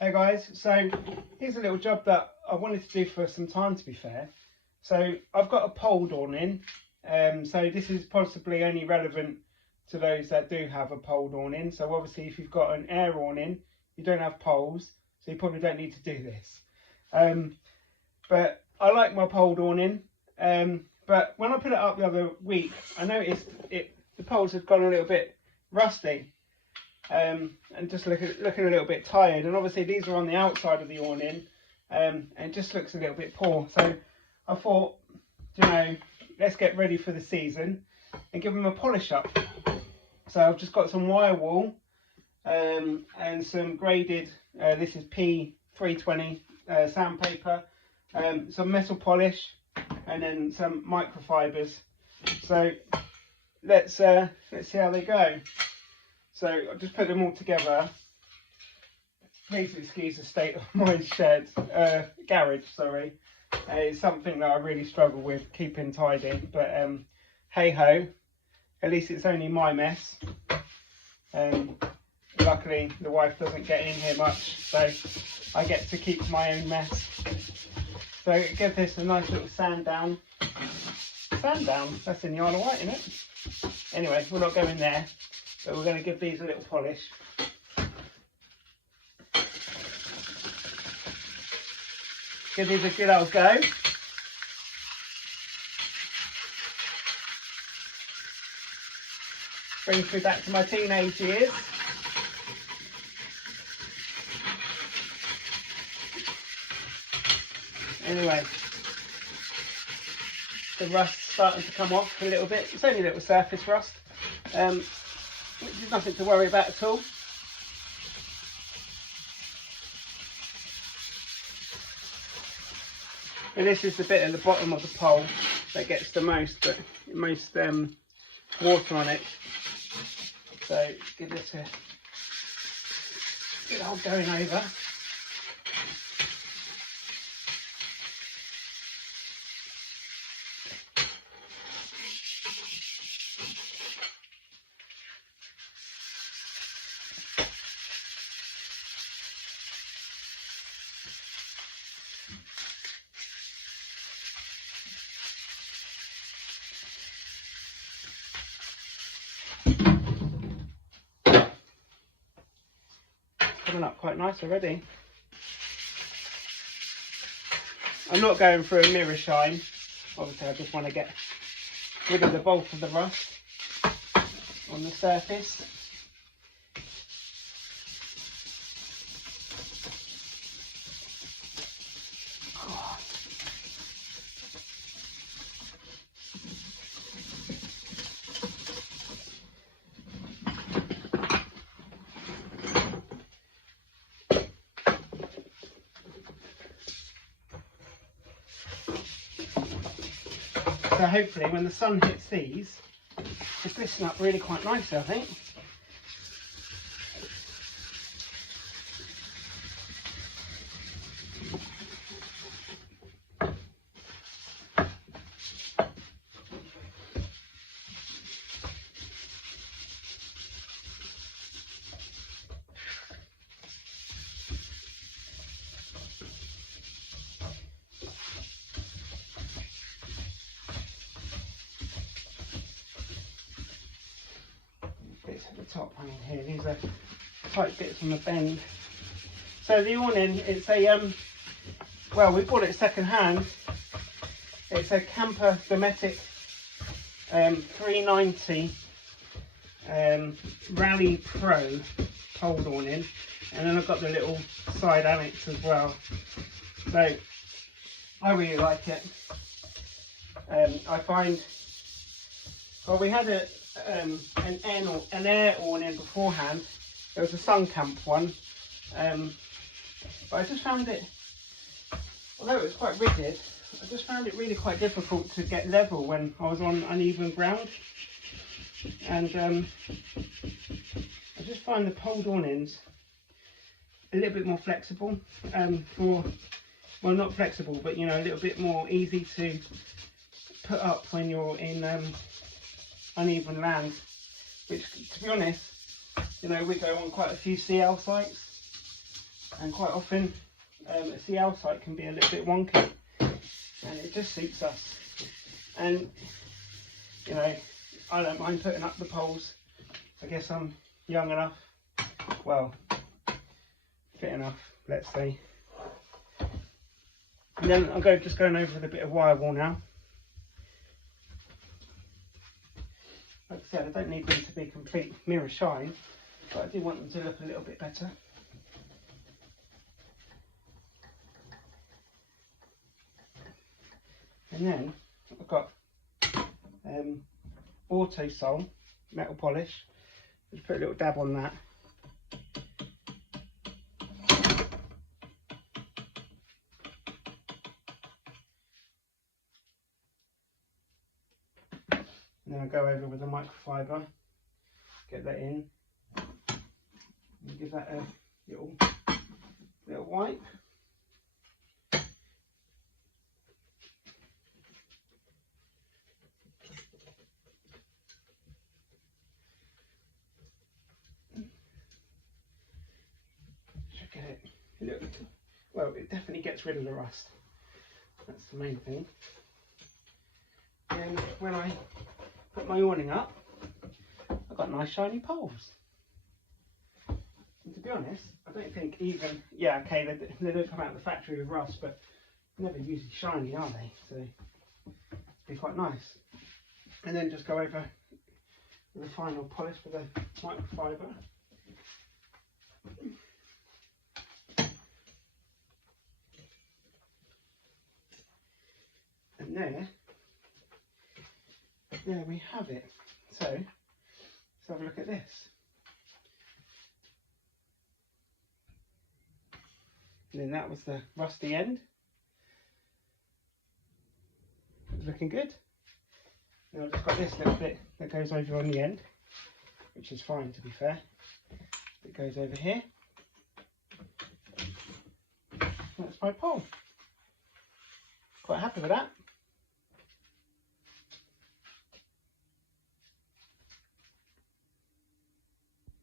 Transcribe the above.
Hey guys, so here's a little job that I wanted to do for some time, to be fair. So I've got a pole awning, so this is possibly only relevant to those that do have a pole awning. So obviously if you've got an air awning, you don't have poles, so you probably don't need to do this. But I like my pole awning, but when I put it up the other week, I noticed the poles had gone a little bit rusty. And just looking a little bit tired, and obviously these are on the outside of the awning, and it just looks a little bit poor. So I thought, let's get ready for the season and give them a polish up. So I've just got some wire wool and some graded, this is P320 sandpaper, some metal polish, and then some microfibers. So let's see how they go. So I've just put them all together. Please excuse the state of my garage, sorry. It's something that I really struggle with keeping tidy, but hey ho, at least it's only my mess. Luckily the wife doesn't get in here much, so I get to keep my own mess. So give this a nice little sand down. Sand down? That's in the Isle of Wight, isn't it? Anyway, we're not going there. But we're going to give these a little polish. Give these a good old go. Brings me back to my teenage years. Anyway, the rust's starting to come off a little bit. It's only a little surface rust. Which is nothing to worry about at all. And this is the bit at the bottom of the pole that gets the most water on it. So give this a good old going over. Coming up quite nice already. I'm not going for a mirror shine. Obviously I just want to get rid of the bulk of the rust on the surface. So hopefully when the sun hits these, they glisten up really quite nicely, I think. Bits at the top one in here, these are tight bits on the bend. So the awning, it's a, well, we bought it second hand. It's a Camper Dometic 390 Rally Pro pole awning, and then I've got the little side annex as well. So I really like it. I find, well, we had an air awning beforehand. There was a sun camp one, but I just found it, although it was quite rigid, I just found it really quite difficult to get level when I was on uneven ground. And I just find the pole awnings a little bit more flexible, well, not flexible, but a little bit more easy to put up when you're in uneven land, which, to be honest, we go on quite a few CL sites, and quite often a CL site can be a little bit wonky, and it just suits us. And you know, I don't mind putting up the poles. I guess I'm young enough, well, fit enough, let's say. And then I'm just going over with a bit of wire wool now. Like I said, I don't need them to be complete mirror shine, but I do want them to look a little bit better. And then I've got auto sole metal polish. Just put a little dab on that. And then I'll go over with a microfiber, get that in, and give that a little wipe. Should get it. Well, it definitely gets rid of the rust. That's the main thing. And when I put my awning up, I've got nice shiny poles. And to be honest, I don't think even, yeah, okay, they don't come out of the factory with rust, but never usually shiny, are they? So it'd be quite nice. And then just go over with a final polish with a microfiber. And there we have it. So let's have a look at this. And then that was the rusty end. It's looking good. Now I've just got this little bit that goes over on the end, which is fine to be fair. It goes over here. That's my pole. Quite happy with that.